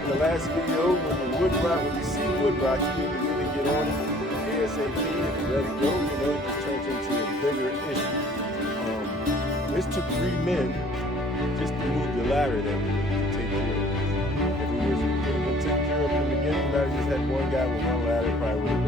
in the last video, when you see wood rot, you need to really get on it ASAP and let it go. It just turns into a bigger issue. This took 3 men just to move the ladder that we need to take care of. If it would have been taken care of in the beginning, we might have just had one guy with one ladder, probably would have